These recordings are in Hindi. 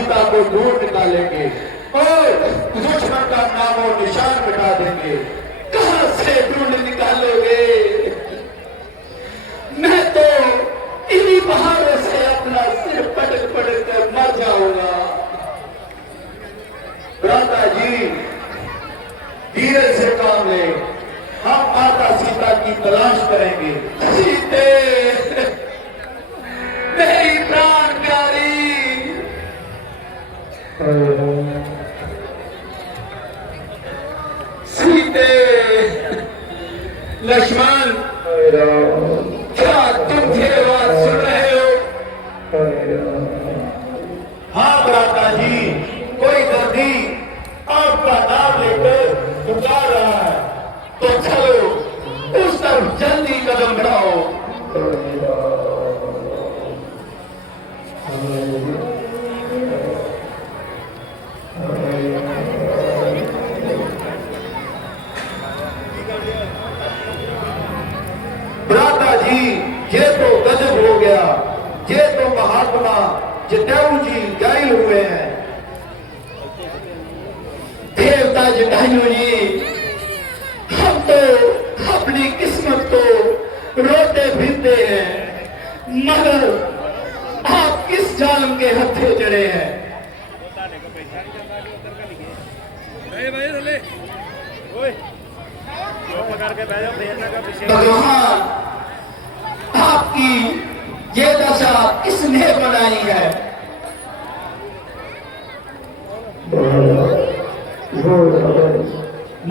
सीता को ढूंढ निकालेंगे और दुश्मन का नामो निशान मिटा देंगे। कहां से ढूंढ निकालोगे? मैं तो इन्हीं पहाड़ों से अपना सिर पटक पटक कर मर जाऊंगा। भ्राता जी, धीरे से काम ले, हम माता सीता की तलाश करेंगे। सीते, मेरी प्राण प्यारी। सीते, लक्ष्मण, क्या तुम ये बात सुन रहे हो? हाँ भ्राता जी, कोई दर्दी आपका नाम लेकर पुकार रहा है, तो चलो उस तरफ जल्दी कदम बढ़ाओ। भ्राता जी, ये तो गजब हो गया। ये तो महात्मा जटायु जी घायल हुए हैं। देवता जटायु जी, हम तो अपनी किस्मत को रोते फिरते हैं, मगर आप किस जान के हत्थे चढ़े हैं? भगवान, आपकी ये दशा किसने बनाई है?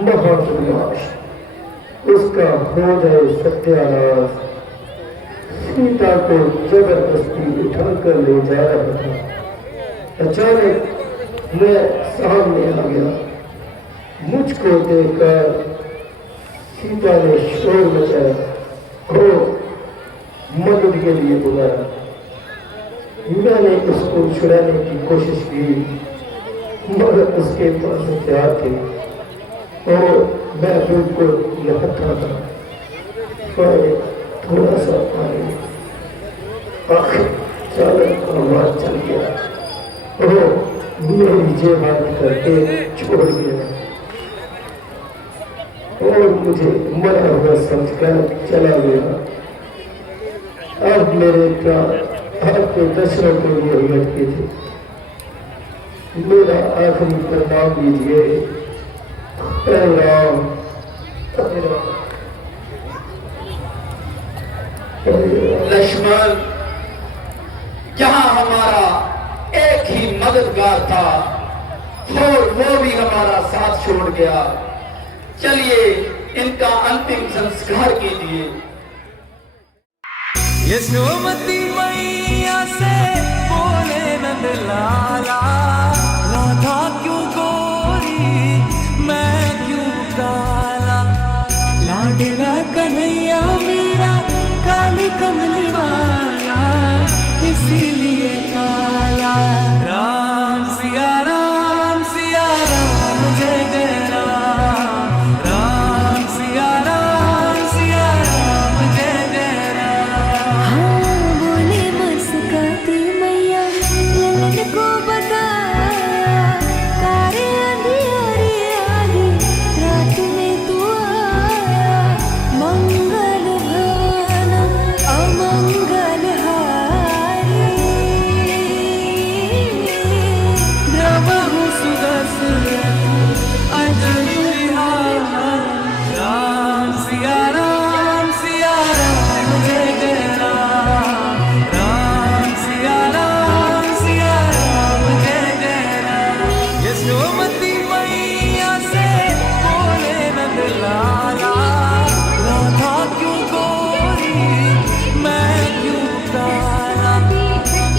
महाविनाश, उसका हो जाए सत्यानाश। सीता को जबरदस्ती उठाकर ले जा रहा था। अचानक मैं सामने आ गया। मुझको देखकर सीता ने शोर मचाया और मदद के लिए बुलाया। मैंने उसको छुड़ाने की कोशिश की, मगर उसके पास हथियार थे और मैं बिल्कुल निहत्था था। थोड़ा सा पानी आखिर चालक का आवाज चल गया और मेरी जेब बंद करके छोड़ गया और मुझे मरा हुआ समझकर चला गया। अब मेरे प्राण आपके दर्शनों के लिए लटके थे। मेरा आखिरी प्रणाम दीजिए। राम, लक्ष्मण, यहाँ हमारा एक ही मददगार था और वो भी हमारा साथ छोड़ गया। चलिए इनका अंतिम संस्कार कीजिए। यशोमती मैया से बोले नंद लाला, राधा क्यों गोरी मैं क्यों काला, लाडला कन्हैया मेरा काली कमली वाला, इसीलिए काला। राम सिया राम जय जय राम, राम सिया राम जय जय राम। हाँ बोले मुस्काती मैया, ललन को बताया, कारे अंधियारी आधी रात में तू आया, मंगल भवन अमंगल हारी, द्रवहु सुदर्शन अजय विहार। राम सिया राम जय जय राम, राम सिया राम जय जय राम। यशोमती मैया से बोले नंद लाला, राधा क्यों गोरी मैं क्यों काला,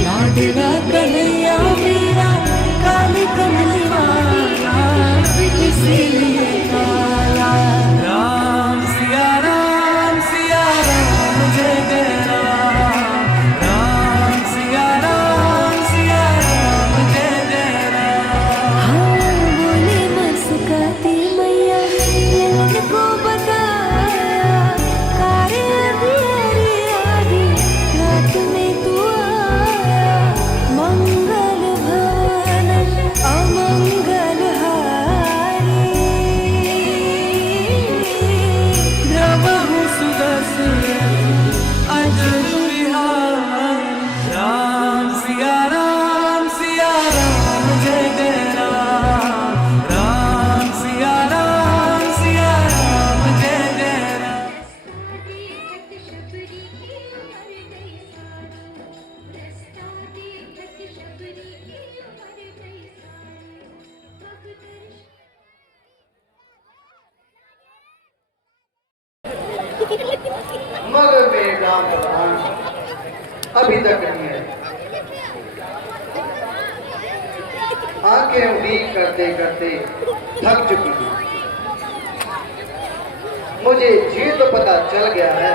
लाडला कन्हैया मेरा काली कमली वाला, इसीलिए काला। राम सिया राम जय जय राम, राम सिया राम जय जय राम। हाँ बोले मुस्काती मैया, ललन को बताया, कारे अंधियारी आधी रात में तू आया, मंगल भवन मगर मेरे गांव का धान अभी तक नहीं है। आंखें उड़ीक करते करते थक चुकी हूँ। मुझे ये तो पता चल गया है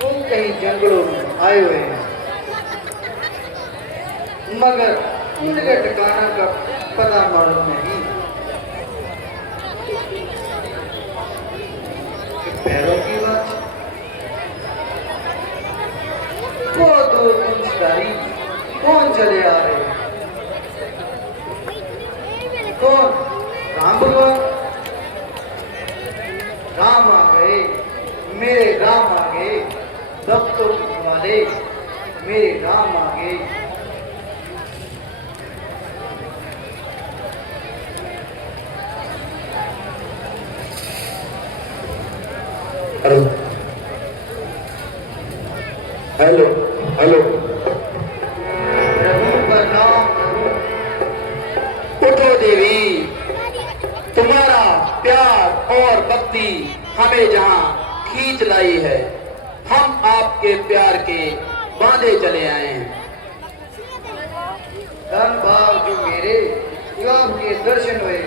तुम कहीं जंगलों में आए हुए हैं, मगर उनके ठिकाना का पता मालूम नहीं। पैरों की बात, वो दो गुंजदारी कौन चले आ रहे हैं? कौन? राम भगवान? राम आ गए, मेरे राम आ गए, दफ्तर वाले मेरे राम आ गए। हेलो हेलो हेलो, प्रभु प्रणाम। उठो देवी, तुम्हारा प्यार और भक्ति हमें जहाँ खींच लाई है, हम आपके प्यार के बांधे चले आए हैं। धन भाव जो मेरे जो आपके दर्शन हुए,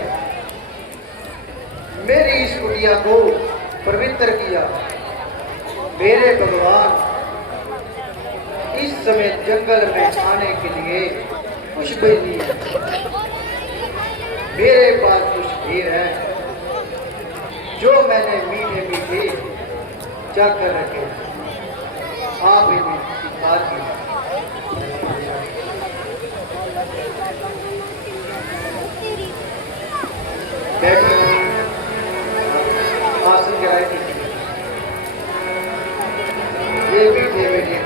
मेरी इस कुटिया को पवित्र किया। मेरे भगवान इस समय जंगल में आने के लिए कुछ भी नहीं है, मेरे पास कुछ ढेर है जो मैंने मीठे मीठे जाकर रखे। आप इन्हें स्वीकार कीजिए। आसन कराए कीजिए। ये मीठे मीठे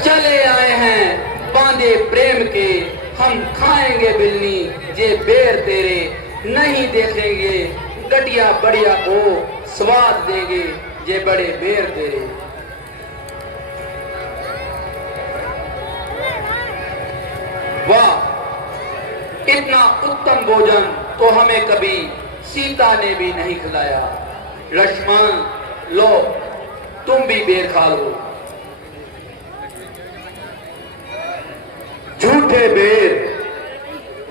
चले आए हैं बांधे प्रेम के, हम खाएंगे बिलनी जे बेर तेरे, नहीं देखेंगे गटिया बढ़िया को, स्वाद देंगे जे बड़े बेर तेरे। वाह, इतना उत्तम भोजन तो हमें कभी सीता ने भी नहीं खिलाया। लक्ष्मण, लो तुम भी बेर खा लो। झूठे बेर,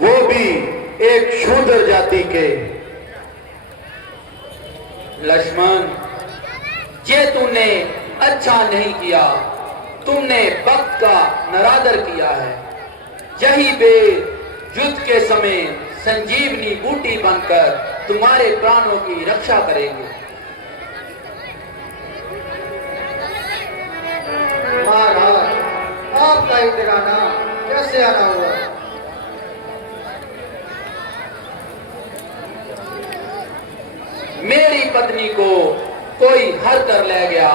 वो भी एक शूद्र जाति के। लक्ष्मण, ये तूने अच्छा नहीं किया, तुमने वक्त का नरादर किया है। यही बेर युद्ध के समय संजीवनी बूटी बनकर तुम्हारे प्राणों की रक्षा करेंगे। महाराज, आपका इतराना कैसे आना हुआ? मेरी पत्नी को कोई हर कर ले गया,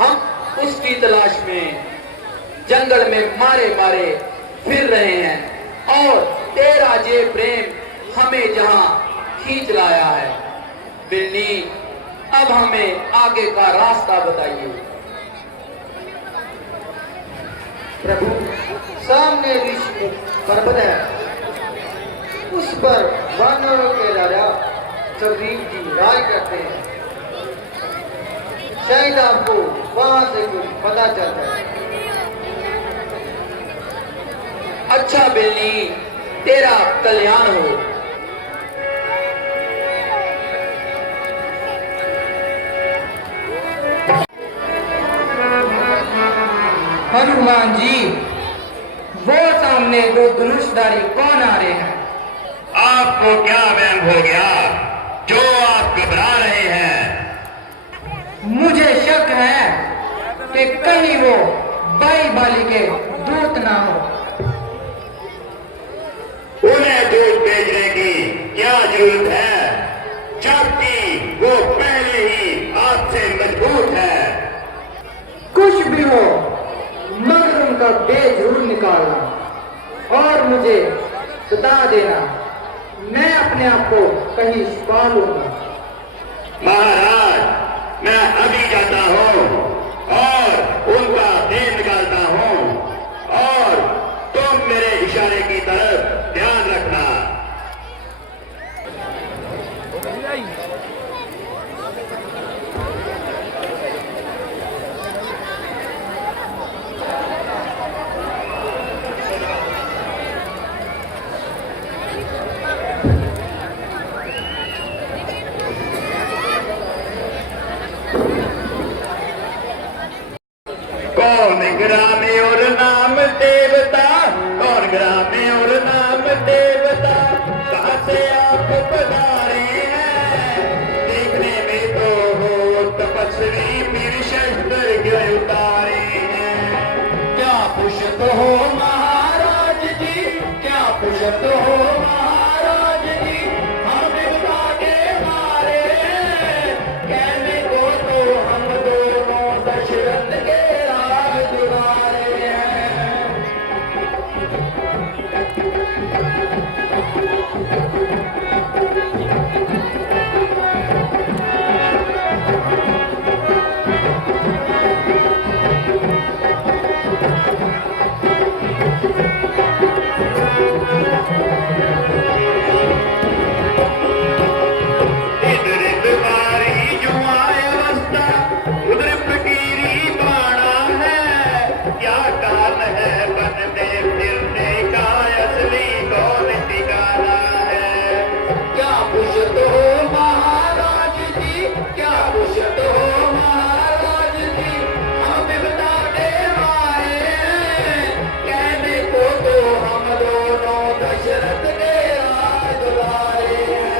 हम उसकी तलाश में जंगल में मारे मारे फिर रहे हैं, और तेरा जे प्रेम हमें जहां खींच लाया है। बिल्ली, अब हमें आगे का रास्ता बताइए। प्रभु, सामने विश्व पर्वत है, उस पर वानरों के राजा सुग्रीव जी राज करते हैं। शायद आपको वहां से कुछ पता चलता है। अच्छा बिल्ली, तेरा कल्याण हो। हनुमान जी, वो सामने दो धनुषधारी कौन आ रहे हैं? आपको क्या वहम हो गया जो आप घबरा रहे हैं? मुझे शक है कि कहीं वो बाई बाली के दूत ना हो। उन्हें दूध भेजने की क्या जरूरत है, जबकि वो पहले ही आपसे मजबूत है। कुछ भी हो, मगर उनका बेज जरूर निकालना और मुझे बता देना, मैं अपने आप को कहीं छुपा लूंगा। महाराज, मैं अभी जाता हूँ और उनका देह निकालता हूँ, और तुम मेरे इशारे की तरफ ध्यान रखना। से आप पधारे हैं, देखने में तो हो तपस्वी पीर शस्त्र के उतारे हैं। क्या पुष्ट हो महाराज जी, क्या पुष्ट हो महाराज जी, हम विपदा के मारे हैं, कहने को तो हम दोनों दशरथ के राजदुलारे हैं। इधर तुम्हारी जो आए अवस्था, उधर फकीरी बाणा है, क्या काल है बनते फिरने का, असली कौन ठिकाना है। क्या पुष्ट हो महाराज जी, क्या पुष्ट हो महाराज जी, हम विपदा के मारे हैं, कहने को तो हम दोनों दशरथ के राजदुलारे हैं।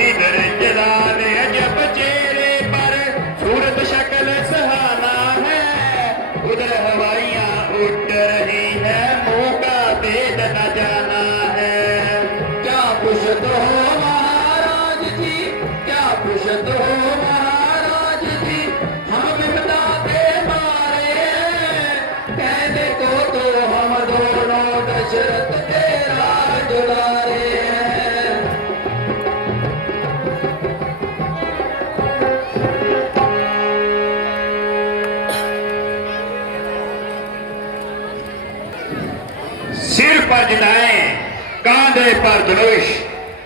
इधर जलाने जब चेहरे पर सूरत शक्ल सहाना है, उधर हवाइयां उठ रही है, मौका तेज न जाना है। क्या पुष्ट हो महाराज जी, क्या पुष्ट हो महाराज जी, हम विपदा के मारे हैं, कहने को तो हम दोनों दशरथ के राजदुलारे हैं। सिर पर जटाएं, कांधे पर धनुष,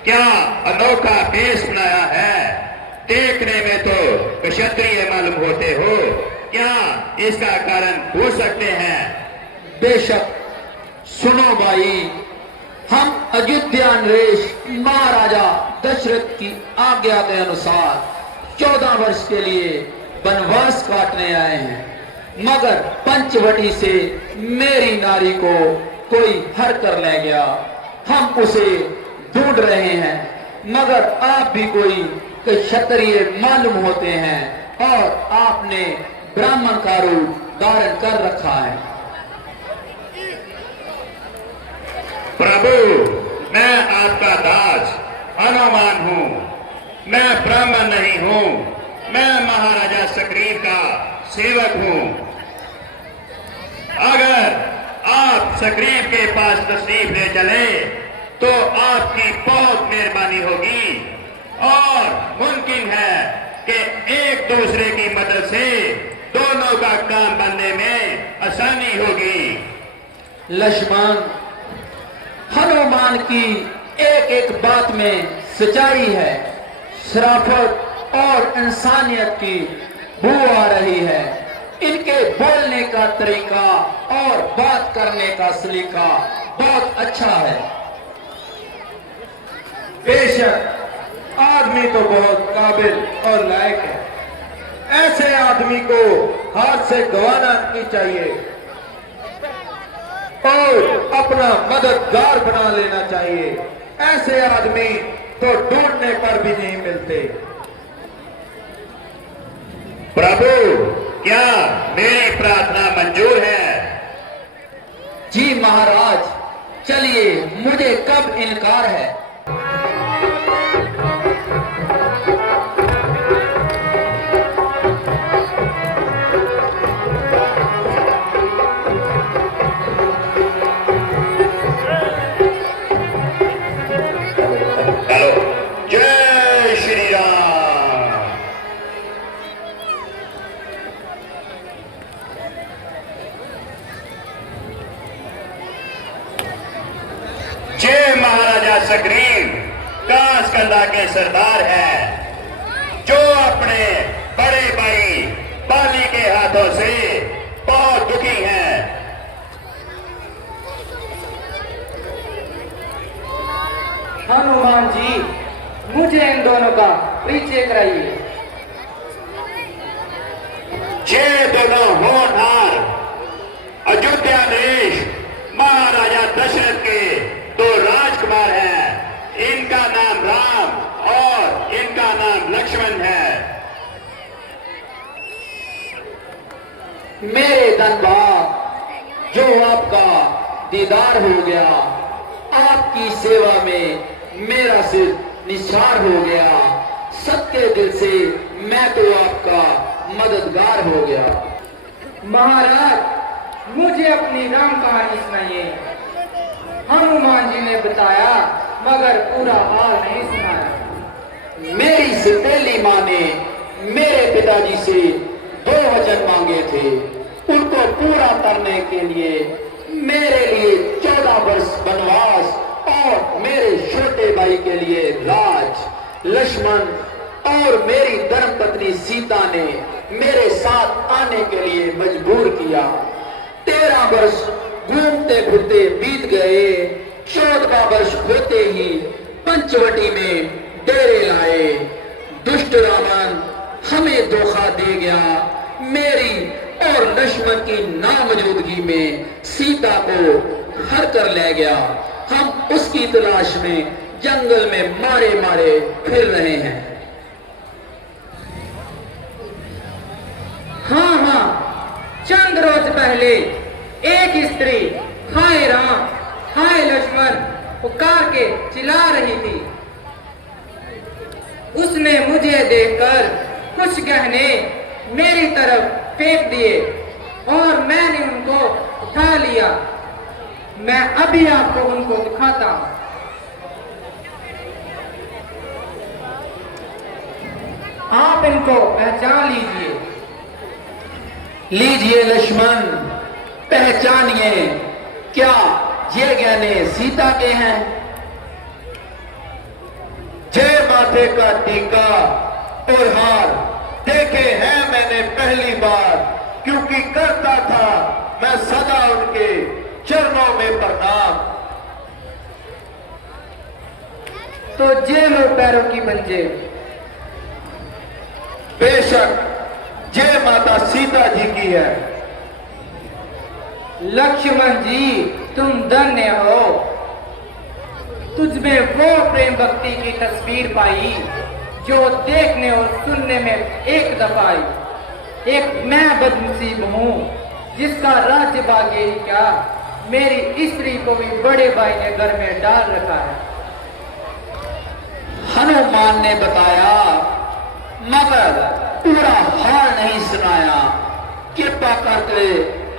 क्या अनोखा भेष बनाया है, देखने में तो क्षत्रिय मालूम होते हो, क्या इसका कारण हो सकते हैं। बेशक सुनो भाई, हम अयोध्या नरेश महाराजा दशरथ की आज्ञा के अनुसार 14 वर्ष के लिए वनवास काटने आए हैं, मगर पंचवटी से मेरी नारी को कोई हर कर ले गया। हम उसे ढूंढ रहे हैं, मगर आप भी कोई क्षत्रिय मालूम होते हैं और आपने ब्राह्मण का रूप धारण कर रखा है। प्रभु, मैं आपका दास हनुमान हूँ, मैं ब्राह्मण नहीं हूँ, मैं महाराजा सुग्रीव का सेवक हूँ। अगर आप सुग्रीव के पास तशरीफ ले चले तो आपकी बहुत मेहरबानी होगी और मुमकिन है कि एक दूसरे की मदद से दोनों का काम बनने में आसानी होगी। लक्ष्मण, हनुमान की एक एक बात में सच्चाई है, शराफत और इंसानियत की बू आ रही है। इनके बोलने का तरीका और बात करने का सलीका बहुत अच्छा है। बेशक आदमी तो बहुत काबिल और लायक है, ऐसे आदमी को हाथ से गंवाना नहीं चाहिए और अपना मददगार बना लेना चाहिए। ऐसे आदमी तो ढूंढने पर भी नहीं मिलते। प्रभु, क्या मेरी प्रार्थना मंजूर है? जी महाराज, चलिए, मुझे कब इनकार है। हेलो, जय श्री राम। जय महाराजा सुग्रीव, कांसकंदा के सरदार है, जो अपने बड़े भाई बाली के हाथों से दोनों का परिचय कराइए। ये दोनों होनहार अयोध्याधीश महाराजा दशरथ के दो राजकुमार हैं। इनका नाम राम और इनका नाम लक्ष्मण है। मेरे धनबाद, जो आपका दीदार हो गया, आपकी सेवा में मेरा सिर निछार हो गया। सच्चे दिल से मैं तो आपका मददगार हो गया। महाराज, मुझे अपनी राम कहानी सुनाइए। हनुमान जी ने बताया मगर पूरा हाल नहीं सुनाया। मेरी सौतेली माँ ने मेरे पिताजी से 2 वचन मांगे थे। उनको पूरा करने के लिए मेरे लिए 14 वर्ष वनवास और मेरे छोटे भाई के लिए राज। लक्ष्मण और मेरी धर्मपत्नी सीता ने मेरे साथ आने के लिए मजबूर किया। 13 वर्ष घूमते फिरते बीत गए। 14वां वर्ष होते ही पंचवटी में डेरे लाए। दुष्ट रावण हमें धोखा दे गया। मेरी और लक्ष्मण की नामौजूदगी में सीता को हर कर ले गया। हम उसकी तलाश में जंगल में मारे मारे फिर रहे हैं। हाँ हाँ, चंद रोज पहले एक स्त्री हाय राम हाय लक्ष्मण पुकार के चिल्ला रही थी। उसने मुझे देखकर कुछ गहने मेरी तरफ फेंक दिए और मैंने उनको उठा लिया। मैं अभी आपको उनको दिखाता हूं। आप इनको पहचान लीजिए। लीजिए लक्ष्मण, पहचानिए, क्या ये गहने सीता के हैं? जय माथे का टीका और हार देखे हैं मैंने पहली बार, क्योंकि करता था मैं सदा उनके चरणों में प्रणाम। तो जे लो पैरों की बंजे। बेशक जय माता सीता जी की है। लक्ष्मण जी, तुम धन्य हो। तुझमें वो प्रेम भक्ति की तस्वीर पाई जो देखने और सुनने में एक दफा आई। एक मैं बदनसीब हूँ जिसका राज्य भाग्य ही क्या, मेरी स्त्री को भी बड़े भाई ने घर में डाल रखा है। हनुमान ने बताया मगर पूरा हाल नहीं सुनाया। कृपा करके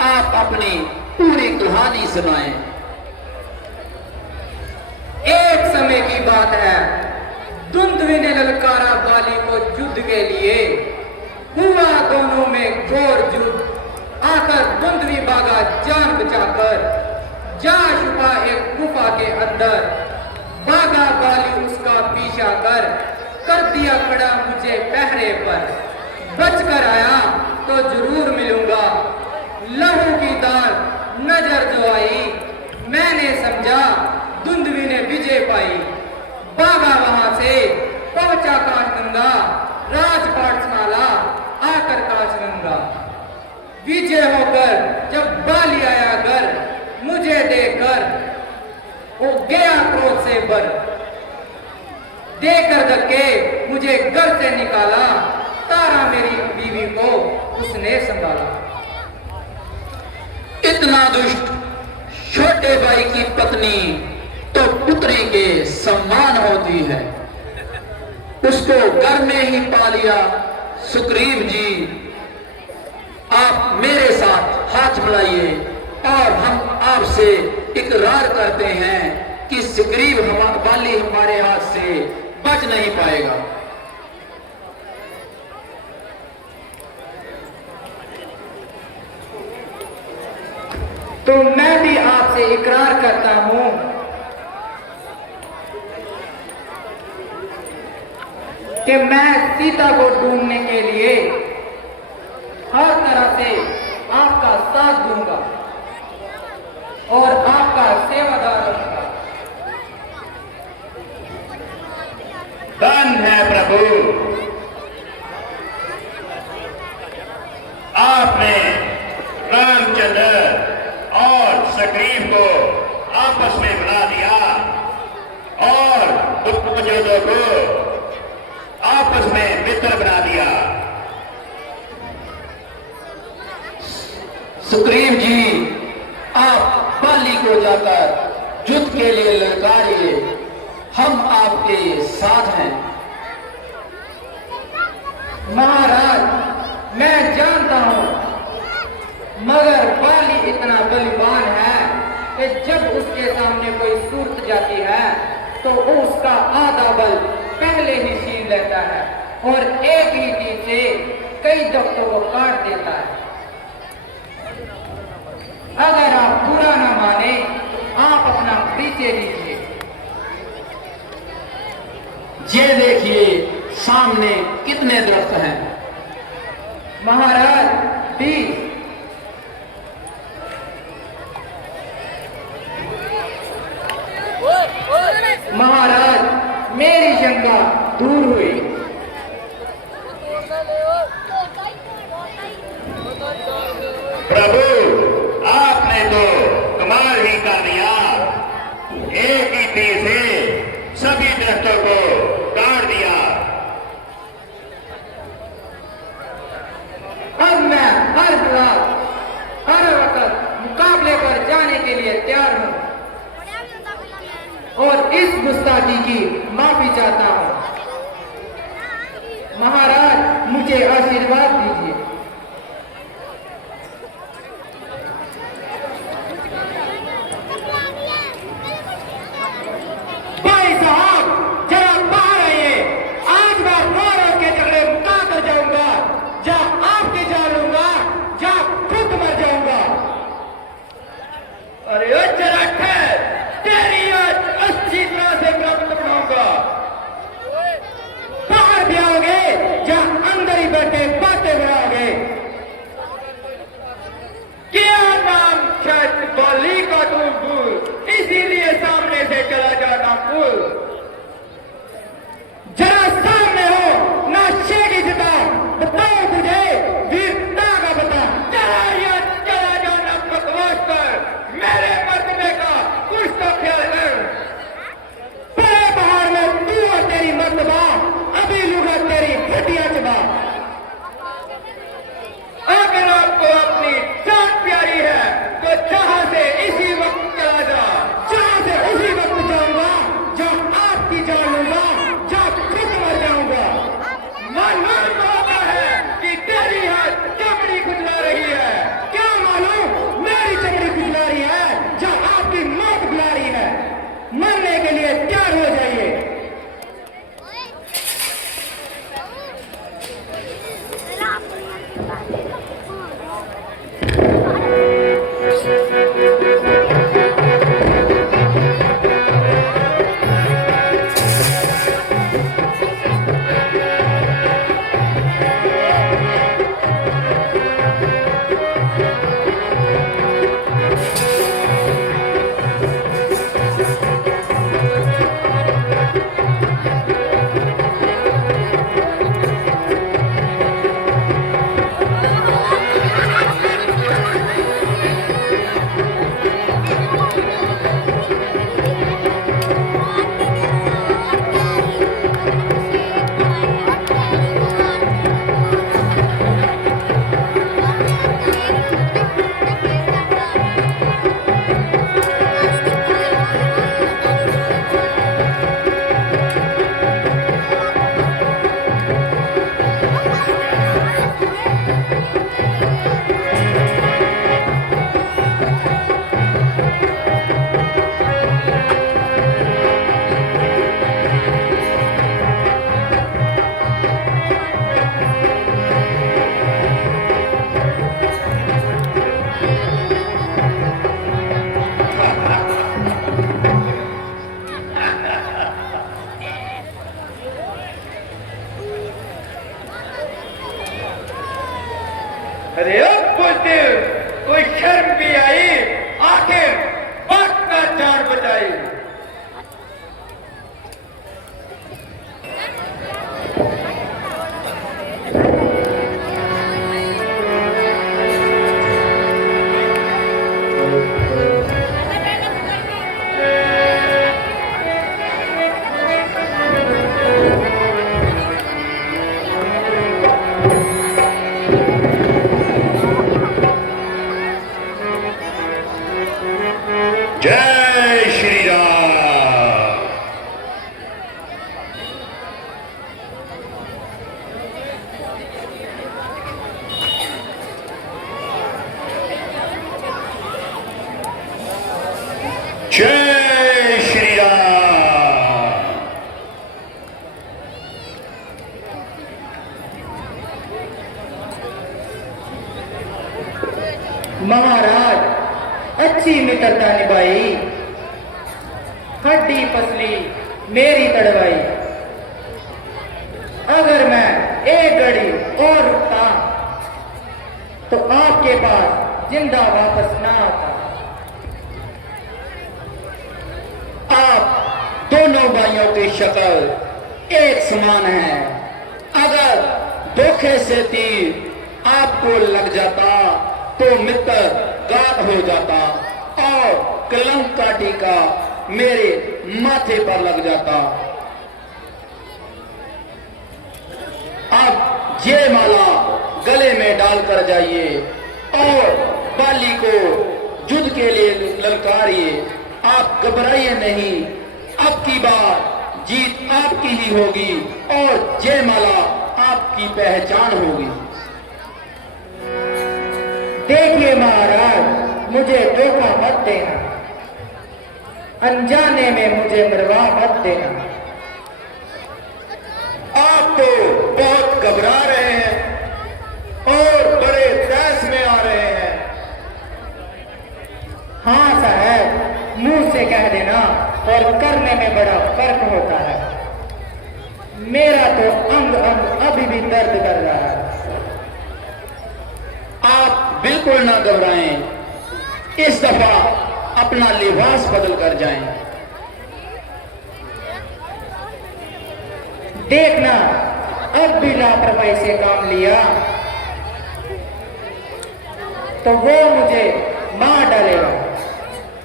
आप अपनी पूरी कहानी सुनाएं। एक समय की बात है, दुंदुभी ने ललकारा बाली को युद्ध के लिए। हुआ दोनों में घोर युद्ध। आकर दुंदुभी भागा जान बचाकर, जा छुपा एक गुफा के अंदर। भागा बाली उसका पीछा कर दिया खड़ा मुझे पहरे पर। बच कर आया तो जरूर मिलूंगा। लहू की दाल नजर जो आई, मैंने समझा दुंदुभी ने विजय पाई। भागा वहां से पहुंचा काशगंगा, राजपाठशाला आकर काशगंगा। विजय होकर जब बाली आया घर, मुझे देखकर वो गया क्रोध से भर। देकर धक्के मुझे घर से निकाला। तारा मेरी बीवी को उसने संभाला। इतना दुष्ट छोटे भाई की पत्नी तो पुत्री के सम्मान होती है। उसको घर में ही पा लिया। सुग्रीव जी, आप मेरे साथ हाथ मिलाइए और हम आपसे इकरार करते हैं कि सुग्रीव बाली हमारे हाथ से बच नहीं पाएगा। तो मैं भी आपसे इकरार करता हूं कि मैं सीता को ढूंढने के लिए हर तरह से आपका साथ दूंगा और आपका सेवादार रहूंगा। धन है आपने रामचंद्र और सुग्रीव को आपस में मिला दिया और उपयोजों को आपस में मित्र बना दिया। सुग्रीव जी, आप बाली को जाकर युद्ध के लिए ललकारिए, हम आपके साथ हैं। महाराज, मैं जानता हूं, मगर बाली इतना बलवान है कि जब उसके सामने कोई सूरत जाती है तो वो उसका आधा बल पहले ही छीन लेता है और एक ही तीर से कई दफ्तरों को काट देता है। अगर आप बुरा ना माने तो आप अपना परिचय दीजिए। ये देखिए सामने कितने दरख्त हैं। महाराज, 20। महाराज, मेरी शंका दूर हुई। प्रभु, आपने तो कमाल ही कर दिया। एक ही तीर से सभी दरख्तों को काट दिया। अब मैं हर हालत, हर वक्त मुकाबले पर जाने के लिए तैयार हूं और इस गुस्ताखी की माफी चाहता हूं। महाराज, मुझे आशीर्वाद दीजिए। भाई साहब, जरा बाहर आइए। आज मैं रोज के झगड़े मुका कर जाऊंगा। जा आपके जा लूंगा, जा खुद मर जाऊंगा। अरे ओ जरा ठहर, तेरी आज अच्छी तरह से व्रत बनाऊंगा। बाहर भी आओगे, जा अंदर ही बैठे बातें बनाओगे। क्या नाम छठ बलि का तू भूल, इसीलिए सामने से चला जाना भूल। जरा सामने हो, ना शेगी जिता, बताओ तुझे वीरता का बता। चला जाना बकवास कर, मेरे मरतबे का कुछ तो ख्याल कर। बड़े पहाड़ में तू और तेरी मर्तबा, अभी लूंगा तेरी हड्डियां चबा। अगर आपको अपनी जान प्यारी है तो जहां से इसी वक्त चला जा। जहां से उसी वक्त जाऊंगा, जहां आपकी जान लूंगा, जहां खुद मर जाऊंगा। मालूम तो होता है कि तेरी हाथ चमड़ी खुजला रही है। क्या मालूम मेरी चमड़ी खुजला रही है, जहां आपकी मौत बुला रही है। मरने के लिए तैयार हो जाइए। अरे अब बुज़दिल, कोई शर्म भी आई, आखिर वक्त का जान बचाई। जय श्री राम। महाराज अच्छी मित्रता निभाई, हड्डी पसली मेरी तड़वाई। अगर मैं एक घड़ी और रुकता तो आपके पास जिंदा वापस ना आता। आप दोनों भाइयों की शक्ल एक समान है। अगर धोखे से तीर आपको लग जाता तो मित्र गायब हो जाता और कलंक का टीका मेरे माथे पर लग जाता। अब ये माला गले में डालकर जाइए और बाली को युद्ध के लिए ललकारिए। आप घबराइए नहीं, अब की बार जीत आपकी ही होगी और जयमाला आपकी पहचान होगी। देखिए महाराज, मुझे धोखा मत देना, अनजाने में मुझे मरवा मत देना। आप तो बहुत घबरा रहे हैं और बड़े तैस में आ रहे हैं। हाँ साहब, मुंह से कह देना और करने में बड़ा फर्क होता है। मेरा तो अंग अंग अभी भी दर्द कर रहा है। आप बिल्कुल ना घबराएं, इस दफा अपना लिबास बदल कर जाएं। देखना, अब भी लापरवाही से काम लिया तो वो मुझे मार डालेगा।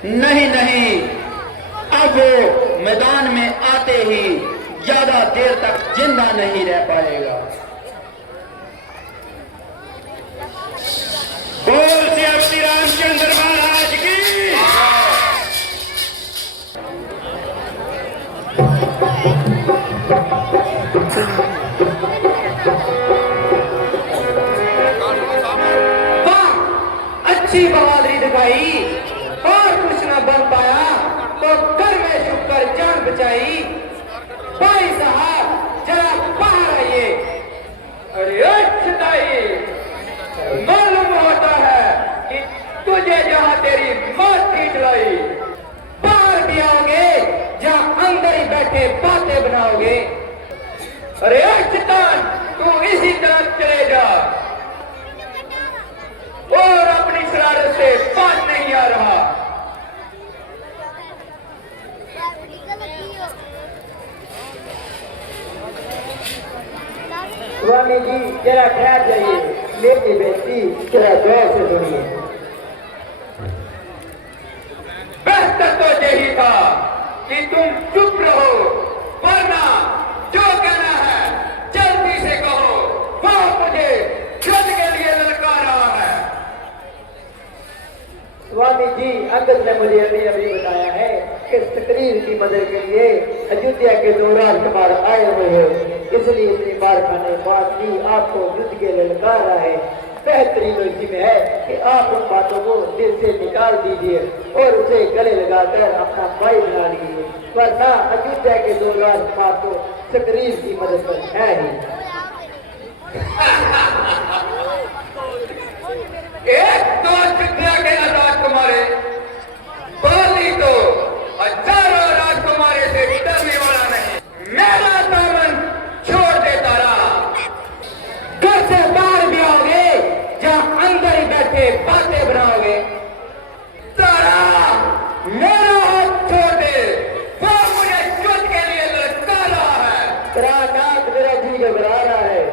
नहीं नहीं, अब वो मैदान में आते ही ज्यादा देर तक जिंदा नहीं रह पाएगा। बोल श्री रामचंद्र महाराज की। वाह, अच्छी बहादुरी दिखाई और कुछ न बन पाया तो घर में छुप कर जान बचाई। भाई साहब जरा बाहर आइए। अरे अच्छाई, मालूम होता है कि तुझे जहां तेरी मौत की चलाई, बाहर भी आओगे जहां अंदर ही बैठे बातें बनाओगे। अरे शैतान, तू इसी तरह चले जा और अपनी शरारत से बात नहीं आ रहा। स्वामी जी जरा ठहर जाइए, मेरी बेटी जरा गौर से सुनिए। बेहतर तो यही था कि तुम चुप रहो, वरना जो कहना है जल्दी से कहो। वो मुझे युद्ध के लिए ललकार रहा है। स्वामी जी, अंगद ने मुझे अभी बताया है कि इस तकरीर की मदद के लिए अयोध्या के दौरान कुमार आए हुए हैं, इसलिए इतनी मार खाने बाद भी आपको युद्ध के लिए ललकार रहा है। बेहतरीन तो इसी में है कि आप उन बातों को दिल से निकाल दीजिए और उसे गले लगाकर अपना भाई बना लीजिए, वरना अयोध्या के दौरान कुमार तो तकरीर की मदद पर है ही। एक तो अयोध्या के राजकुमारे, बाली तो हजारों राजकुमारे से डरने वाला नहीं। मेरा दामन छोड़ देता रहा। घर से बाहर भी आओगे जहां अंदर ही बैठे बातें बनाओगे। तारा, मेरा हाथ छोड़ दे, वो मुझे युद्ध के लिए ललकार रहा है। तेरा नाक मेरा जी घबरा रहा है।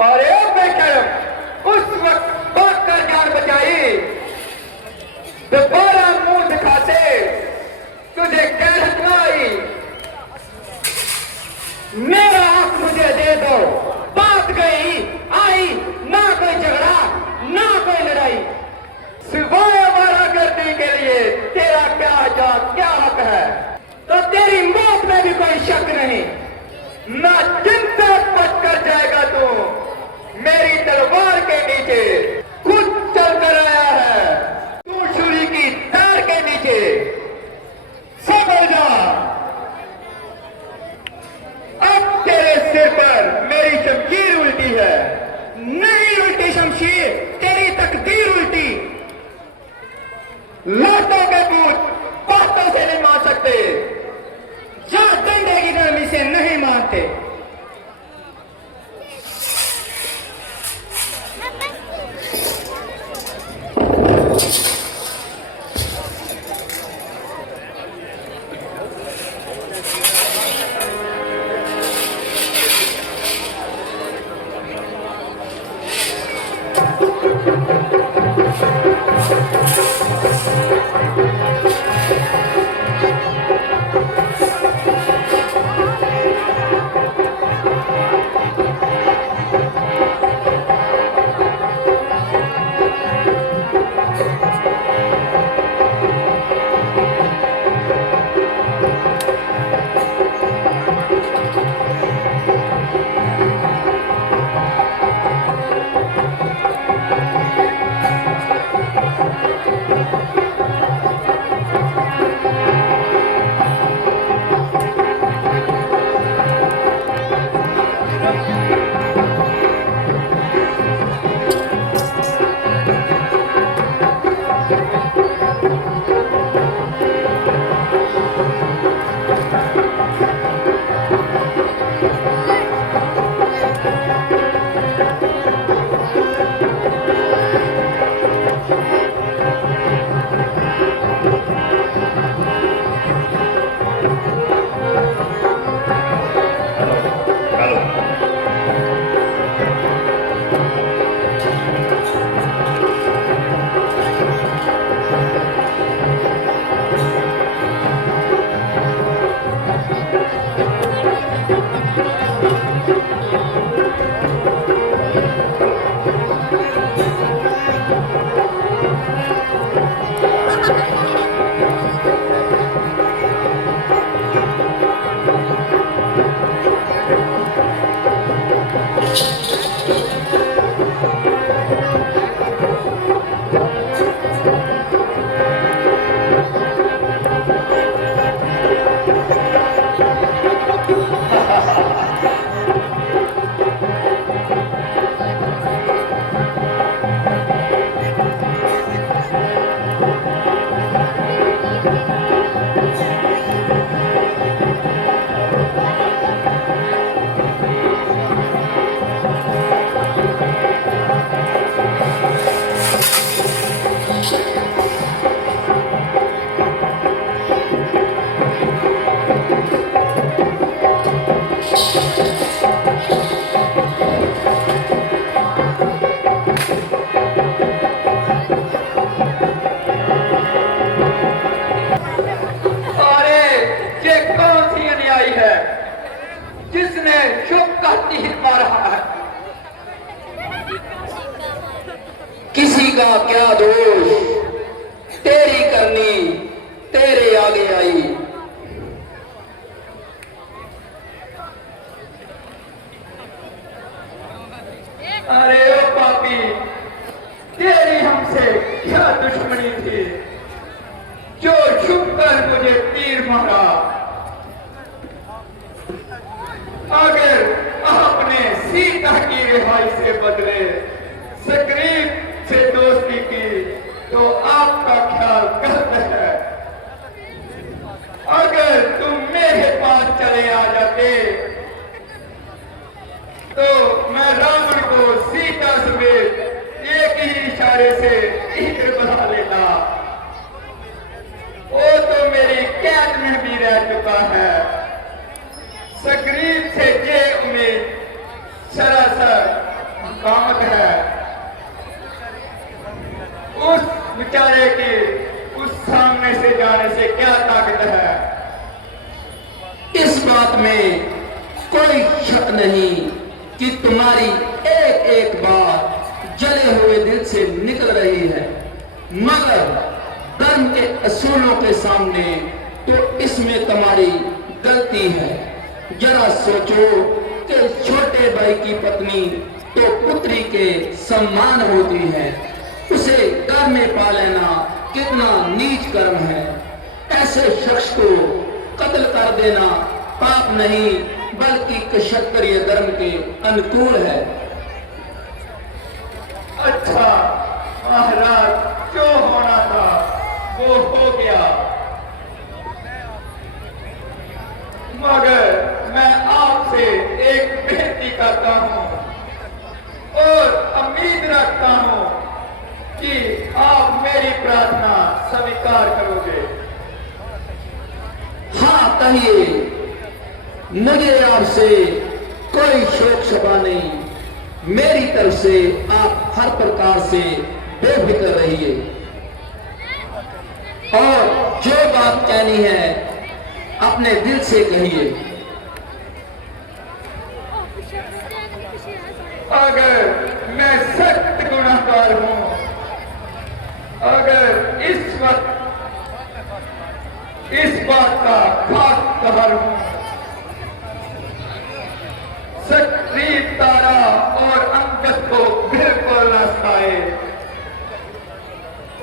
और एक बेशरम, उस वक्त बात कर जान बचाई, दोबारा मुंह दिखाते तुझे गैरत न आई। मेरा हक मुझे दे दो, बात गई आई, ना कोई झगड़ा ना कोई लड़ाई, सिवाय हमारा करने के लिए तेरा ना चिंता मत कर जाएगा तू मेरी तलवार के नीचे खुद चल कर आया है तू छुरी की धार के नीचे समझ जा अब तेरे सिर पर मेरी शमशीर उल्टी है नहीं उल्टी शमशीर तेरी तकदीर उल्टी लातों के बूट बातों से नहीं मार सकते या डंडे की गर्मी से नहीं मानते जिसने शुभ का तीर मारा है किसी का क्या दोष तेरी करनी तेरे आगे आई अरे ओ पापी तेरी हमसे क्या दुश्मनी थी जो छुप कर मुझे तीर मारा अगर आपने सीता की रिहाई से बदले सुग्रीव से दोस्ती की तो आपका ख्याल गलत है अगर तुम मेरे पास चले आ जाते तो मैं रावण को सीता समेत एक ही इशारे से तीर बना लेता वो तो मेरी कैद में भी रह चुका है सुग्रीव से ये उम्मीद सरासर कामत है उस बेचारे की उस सामने से जाने से क्या ताकत है इस बात में कोई शक नहीं कि तुम्हारी एक एक बात जले हुए दिल से निकल रही है मगर धर्म के असूलों के सामने तो इसमें तुम्हारी गलती है जरा सोचो कि छोटे भाई की पत्नी तो पुत्री के सम्मान होती है, उसे घर में पा लेना कितना नीच कर्म है। ऐसे शख्स को कत्ल कर देना पाप नहीं बल्कि क्षत्रिय धर्म के अनुकूल है। अच्छा महाराज, जो होना था वो हो गया, मगर मैं आपसे एक बेनती करता हूँ और उम्मीद रखता हूँ कि आप मेरी प्रार्थना स्वीकार करोगे। हाँ कहिए, मुझे आपसे कोई शोक शबा नहीं, मेरी तरफ से आप हर प्रकार से बेफिक्र रहिए और जो बात कहनी है अपने दिल से कहिए। अगर मैं सख्त गुनाहगार हूँ, अगर इस वक्त इस बात का खास खबर हूँ, सक्रिय तारा और अंगद को बिल्कुल न खाए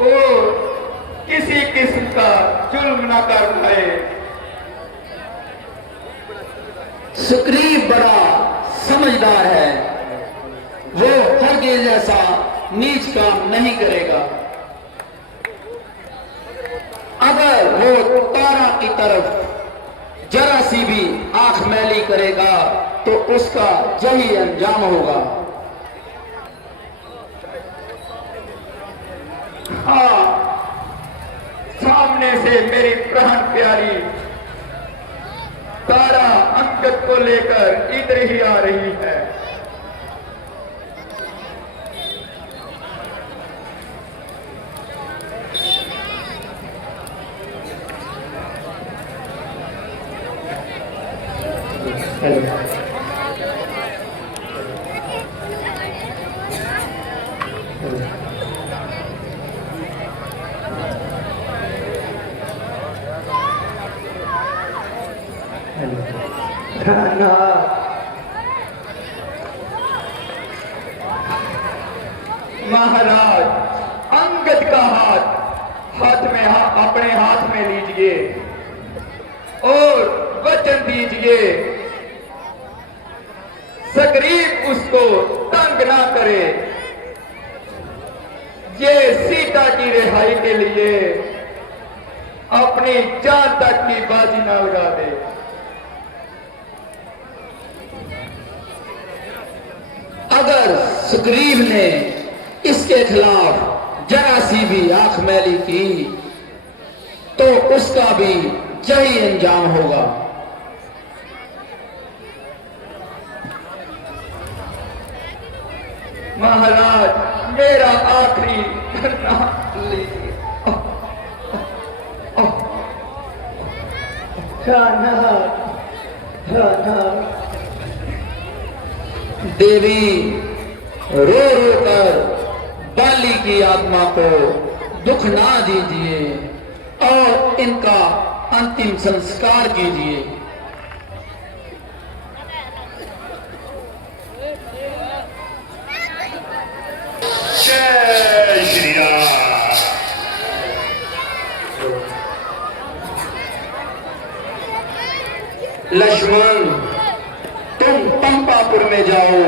और किसी किस्म का जुल्म न कर पाए। सुग्रीव बड़ा समझदार है, वो हरगिज़ जैसा नीच काम नहीं करेगा। अगर वो तारा की तरफ जरा सी भी आंख मैली करेगा तो उसका यही अंजाम होगा। हाँ, सामने से मेरी प्राण प्यारी तारा अंगद को लेकर इधर ही आ रही है। महाराज, अंगद का हाथ में अपने हाथ में लीजिए और वचन दीजिए, सुग्रीव उसको तंग ना करे। ये सीता की रिहाई के लिए अपनी जान तक की बाजी ना लगा दे। अगर सुग्रीव ने इसके खिलाफ जरा सी भी आंख मैली की तो उसका भी यही अंजाम होगा। महाराज, मेरा आखिरी नाम लीजिए। देवी रो रो कर बाली की आत्मा को दुख ना दीजिए और इनका अंतिम संस्कार कीजिए। जय श्री राम। लक्ष्मण, तुम पंपापुर में जाओ,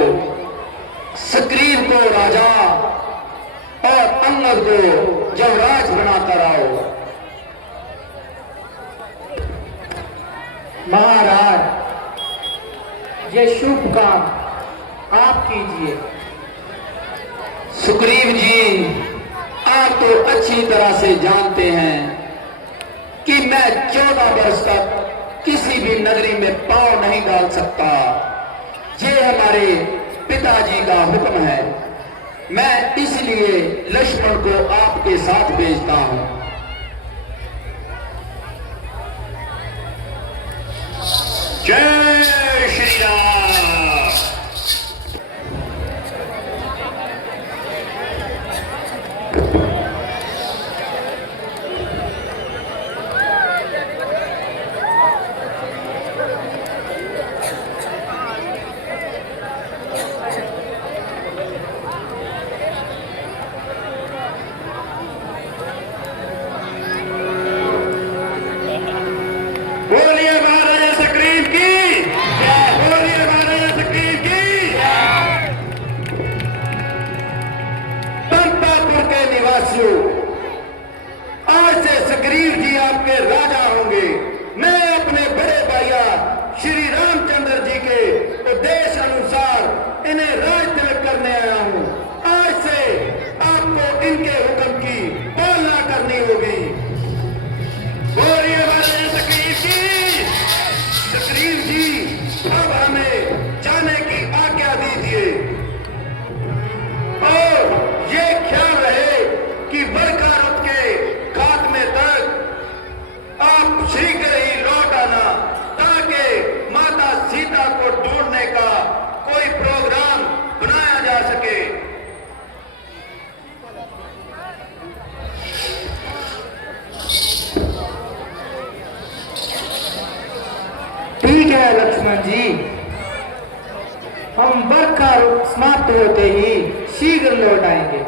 सुग्रीव को राजा और अंगद को युवराज बनाकर आओ। महाराज, ये शुभ काम आप कीजिए। सुग्रीव जी, आप तो अच्छी तरह से जानते हैं कि मैं 14 वर्ष तक किसी भी नगरी में पांव नहीं डाल सकता। ये हमारे पिताजी का हुक्म है। मैं इसलिए लक्ष्मण को आपके साथ भेजता हूं। जय श्री राम। वासियों, आज से सुग्रीव जी आपके राजा होंगे। मैं अपने बड़े भैया श्री रामचंद्र जी के उद्देश अनुसार इन्हें राज तिलक करने आया हूँ। आज से आपको इनके हुक्म की पालना करनी होगी। बोलिए वाले सुग्रीव जी, अब हमें जाने की आज्ञा दीजिए और ये ख्याल रहे कि बरखा रुत के खात्मे तक आप शीघ्र ही लौट आना, ताकि माता सीता को ढूंढने का कोई प्रोग्राम बनाया जा सके। ठीक है लक्ष्मण जी, हम बरखा रुत समाप्त होते ही शीघ्र लौट आएंगे।